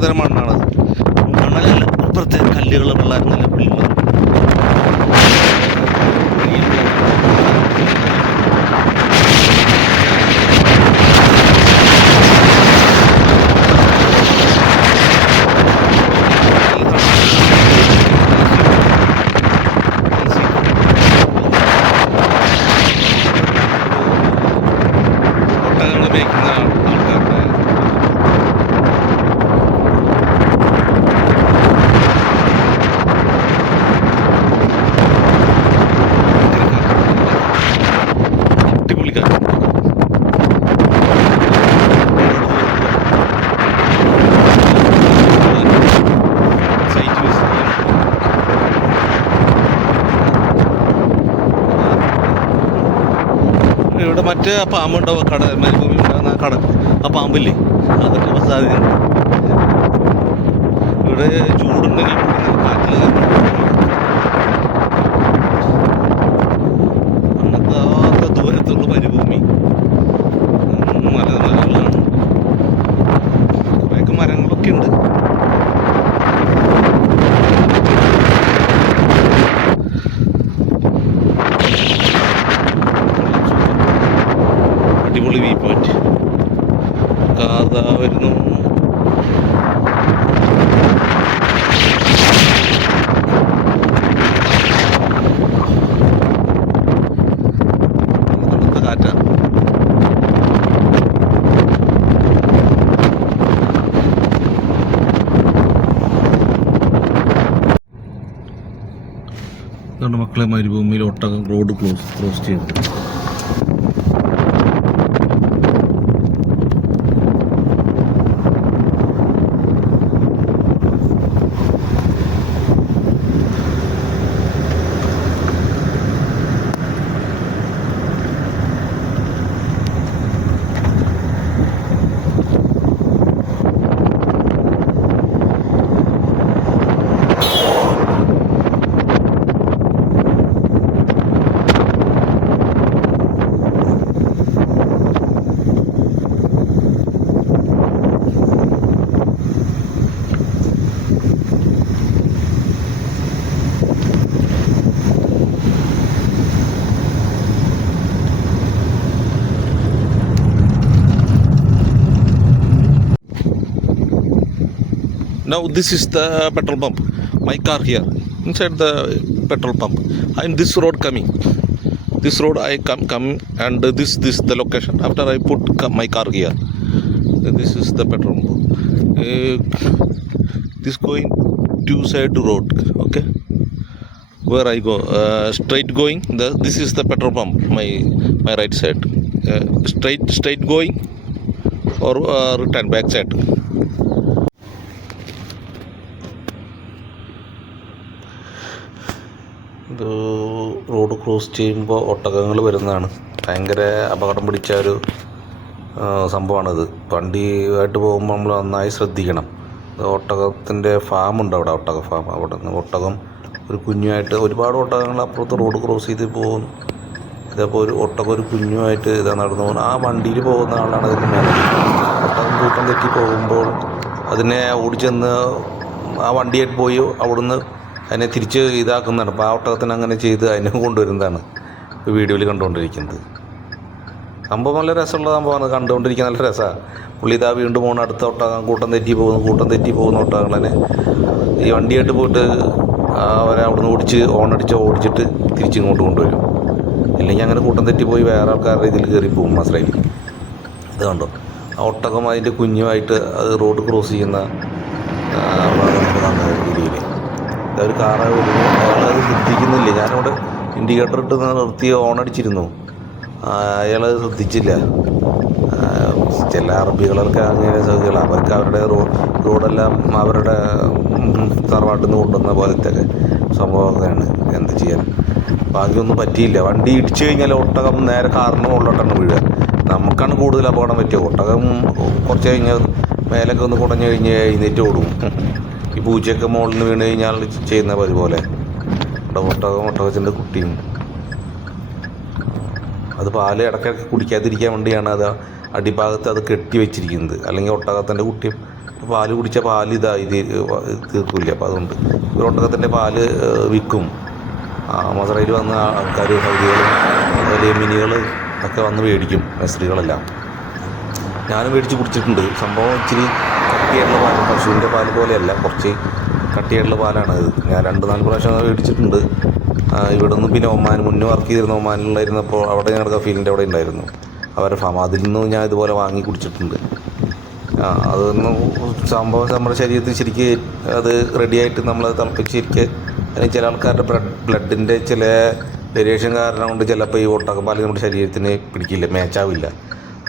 പ്രത്യേകതരം മണ്ണാണത് മണലല്ല പ്രത്യേക കല്ലുകൾ വെള്ളായിരുന്നല്ല പുല്ല്. ഇവിടെ മറ്റേ ആ പാമ്പുണ്ടാവും കട മരുഭൂമി ഉണ്ടാകുന്ന കട. ആ പാമ്പില്ലേ? അതൊക്കെ സാധ്യതയുണ്ട് ഇവിടെ ചൂടുണ്ടെങ്കിൽ കൂടി ഇതാണ് മക്കളെ മരുഭൂമിയിൽ ഒട്ടകം റോഡ് ക്ലോസ് ക്രോസ് ചെയ്തത് Now this is the petrol pump. My car here inside the petrol pump. I'm this road coming. This road I come come and this this the location. After I put my car here. This is the petrol pump. Uh, this going two side road. Okay. Where I go uh, straight going. The this is the petrol pump. My my right side. Uh, straight straight going or uh, return back side. ഇത് road cross ചെയ്യുമ്പോൾ ഒട്ടകങ്ങൾ വരുന്നതാണ്. ഭയങ്കര അപകടം പിടിച്ച ഒരു സംഭവമാണിത്. വണ്ടിയായിട്ട് പോകുമ്പോൾ നമ്മൾ നന്നായി ശ്രദ്ധിക്കണം. ഒട്ടകത്തിന്റെ ഫാം ഉണ്ട് അവിടെ ഒട്ടക ഫാം. അവിടെ നിന്ന് ഒട്ടകം ഒരു കുഞ്ഞുമായിട്ട് ഒരുപാട് ഒട്ടകങ്ങൾ അപ്പുറത്ത് റോഡ് ക്രോസ് ചെയ്ത് പോകും. ഇതേപോലെ ഒരു ഒട്ടകം ഒരു കുഞ്ഞുമായിട്ട് ഇതാ നടന്നു പോകുന്നത് ആ വണ്ടിയിൽ പോകുന്ന ആളാണ് അതിന് മേലെ ഒട്ടകം കൂട്ടം തെറ്റി പോകുമ്പോൾ അതിനെ ഓടിച്ചെന്ന് ആ വണ്ടിയായിട്ട് പോയി അവിടുന്ന് അതിനെ തിരിച്ച് ഇതാക്കുന്നതാണ്. പാവട്ടകത്തിന് അങ്ങനെ ചെയ്ത് അതിനെ കൊണ്ടുവരുന്നതാണ് വീഡിയോയിൽ കണ്ടുകൊണ്ടിരിക്കുന്നത്. സംഭവം നല്ല രസമുള്ള സംഭവമാണ്. കണ്ടുകൊണ്ടിരിക്കാൻ നല്ല രസമാണ് പുള്ളി ഇതാ വീണ്ടും പോകുന്ന അടുത്ത ഒട്ടകം കൂട്ടം തെറ്റി പോകുന്നു കൂട്ടം തെറ്റി പോകുന്ന ഒട്ടകങ്ങളെ ഈ വണ്ടിയായിട്ട് പോയിട്ട് അവരെ അവിടുന്ന് ഓടിച്ച് ഓണടിച്ച് ഓടിച്ചിട്ട് തിരിച്ചിങ്ങോട്ട് കൊണ്ടുവരും. ഇല്ലെങ്കിൽ അങ്ങനെ കൂട്ടം തെറ്റി പോയി വേറെ ആൾക്കാരുടെ ഇതിൽ കയറി പോകും. മസ്രയിൽ ഇത് കണ്ടോ? ആ ഒട്ടകം അതിന്റെ കുഞ്ഞുമായിട്ട് അത് റോഡ് ക്രോസ് ചെയ്യുന്ന ഒരു കാറ് വരുന്നു അയാളത് ശ്രദ്ധിക്കുന്നില്ല. ഞാനിവിടെ ഇൻഡിക്കേറ്റർ ഇട്ട് നിർത്തി ഓൺ അടിച്ചിരുന്നു. അയാളത് ശ്രദ്ധിച്ചില്ല. ചില അറബികളൊക്കെ അങ്ങനെ സൗദികൾ അവർക്ക് അവരുടെ റോഡെല്ലാം അവരുടെ തറവാട്ടിൽ നിന്ന് കൊണ്ടുവന്ന പോലത്തെ സംഭവമൊക്കെയാണ് എന്ത് ചെയ്യാൻ? ബാക്കിയൊന്നും പറ്റിയില്ല. വണ്ടി ഇടിച്ചു കഴിഞ്ഞാൽ ഒട്ടകം നേരെ കാറിന് മുകളിലോട്ടാണ് വീഴുക. നമുക്കാണ് കൂടുതൽ അപകടം പറ്റിയത്. ഒട്ടകം കുറച്ച് കഴിഞ്ഞാൽ മേലൊക്കെ ഒന്ന് കുടഞ്ഞു കഴിഞ്ഞ് എഴുന്നേറ്റ് ഓടും. ഈ പൂച്ചയൊക്കെ മുകളിൽ നിന്ന് വീണ് കഴിഞ്ഞാൽ ചെയ്യുന്ന പതി പോലെ. ഇവിടെ മുട്ടകച്ചന്റെ കുട്ടിയും. അത് പാൽ ഇടയ്ക്കിടയ്ക്ക് കുടിക്കാതിരിക്കാൻ വേണ്ടിയാണ് അത് അടിഭാഗത്ത് അത് കെട്ടി വെച്ചിരിക്കുന്നത്. അല്ലെങ്കിൽ ഒട്ടകത്തിന്റെ കുട്ടി പാൽ കുടിച്ച പാൽ ഇതായി തീർക്കില്ല. അപ്പോൾ അതുകൊണ്ട് ഒരു ഒട്ടകത്തിന്റെ പാൽ വിൽക്കും. മസറയിൽ വന്ന ആൾക്കാർ ഹൗദികളും വലിയ മിനികൾ ഒക്കെ വന്ന് മേടിക്കും സ്ത്രീകളെല്ലാം ഞാനും മേടിച്ച് കുടിച്ചിട്ടുണ്ട്. സംഭവം ഇച്ചിരി കട്ടിയായിട്ടുള്ള പാൽ പശുവിന്റെ പാൽ പോലെയല്ല. കുറച്ച് കട്ടിയായിട്ടുള്ള പാലാണ് ഇത് ഞാൻ രണ്ട് നാല് പ്രാവശ്യം മേടിച്ചിട്ടുണ്ട്. ഇവിടെ നിന്ന് പിന്നെ ഒമാൻ മുന്നേ വർക്ക് ചെയ്തിരുന്ന ഒമാനിലായിരുന്നപ്പോൾ അവിടെ ഞങ്ങളുടെ കഫീലിന്റെ അവിടെ ഉണ്ടായിരുന്നു. അവരുടെ ഫാം അതിൽ നിന്ന് ഞാൻ ഇതുപോലെ വാങ്ങി കുടിച്ചിട്ടുണ്ട്. അതൊന്നും സംഭവം നമ്മുടെ ശരീരത്തിൽ ശരിക്ക് അത് റെഡിയായിട്ട് നമ്മൾ തിളപ്പിച്ച് ശരിക്ക് അല്ലെങ്കിൽ ചില ആൾക്കാരുടെ ബ്ലഡ് ബ്ലഡിന്റെ ചില വേരിയേഷൻ കാരണം കൊണ്ട് ചിലപ്പോൾ ഈ ഒട്ടകപ്പാൽ നമ്മുടെ ശരീരത്തിന് പിടിക്കില്ല മാച്ചാവില്ല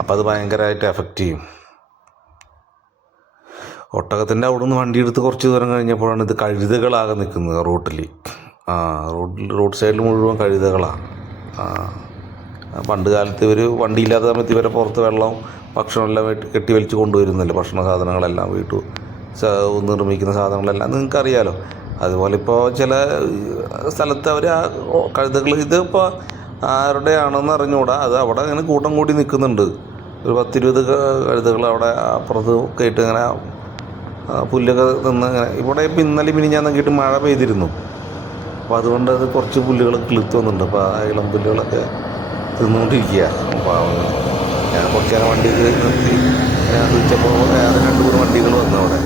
അപ്പോൾ അത് ഭയങ്കരമായിട്ട് എഫക്റ്റ് ചെയ്യും. ഒട്ടകത്തിന്റെ അവിടെ നിന്ന് വണ്ടി എടുത്ത് കുറച്ച് ദൂരം കഴിഞ്ഞപ്പോഴാണ് ഇത് കഴുതകളാകെ നിൽക്കുന്നത് റോട്ടിൽ ആ റോഡിൽ റോഡ് സൈഡിൽ മുഴുവൻ കഴുതകളാണ്. പണ്ട് കാലത്ത് ഇവർ വണ്ടിയില്ലാത്ത സമയത്ത് ഇവരെ പുറത്ത് വെള്ളം ഭക്ഷണമെല്ലാം കെട്ടി വലിച്ച് കൊണ്ടുവരുന്നില്ല ഭക്ഷണ സാധനങ്ങളെല്ലാം വീട്ടു നിർമ്മിക്കുന്ന സാധനങ്ങളെല്ലാം. നിങ്ങൾക്കറിയാലോ അതുപോലെ ഇപ്പോൾ ചില സ്ഥലത്ത് അവർ ആ കഴുതകൾ ഇതിപ്പോൾ ആരുടെയാണെന്ന് അറിഞ്ഞുകൂടാ അത് അവിടെ ഇങ്ങനെ കൂട്ടം കൂടി നിൽക്കുന്നുണ്ട്. ഒരു പത്തിരുപത് കഴുതകൾ അവിടെ അപ്പുറത്ത് കേട്ട് ഇങ്ങനെ പുല്ലൊക്കെ തിന്ന് അങ്ങനെ ഇവിടെ ഇപ്പം ഇന്നലെ മിനി ഞാൻ നോക്കിയിട്ട് മഴ പെയ്തിരുന്നു. അപ്പോൾ അതുകൊണ്ട് അത് കുറച്ച് പുല്ലുകൾ കിളുത്ത് വന്നിട്ടുണ്ട്. അപ്പോൾ ആ ഇളം പുല്ലുകളൊക്കെ തിന്നുകൊണ്ടിരിക്കുക. പാവങ്ങൾ ഞാൻ കുറച്ച് നേരം വണ്ടി നിർത്തി. ഞാൻ ചോദിച്ചപ്പോൾ വേറെ രണ്ട് മൂന്ന് വണ്ടികൾ വന്നു അവിടെ.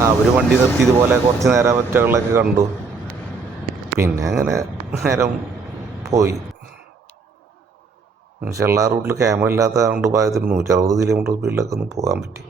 ആ അവർ വണ്ടി നിർത്തി ഇതുപോലെ കുറച്ച് നേരം ഒറ്റകളിലൊക്കെ കണ്ടു. പിന്നെ അങ്ങനെ നേരം പോയി. പക്ഷെ എല്ലാ റൂട്ടിൽ ക്യാമറ ഇല്ലാത്ത കൊണ്ട് ഭാഗത്തിന് നൂറ്ററുപത് കിലോമീറ്റർ സ്പീഡിലൊക്കെ ഒന്ന് പോകാൻ പറ്റി.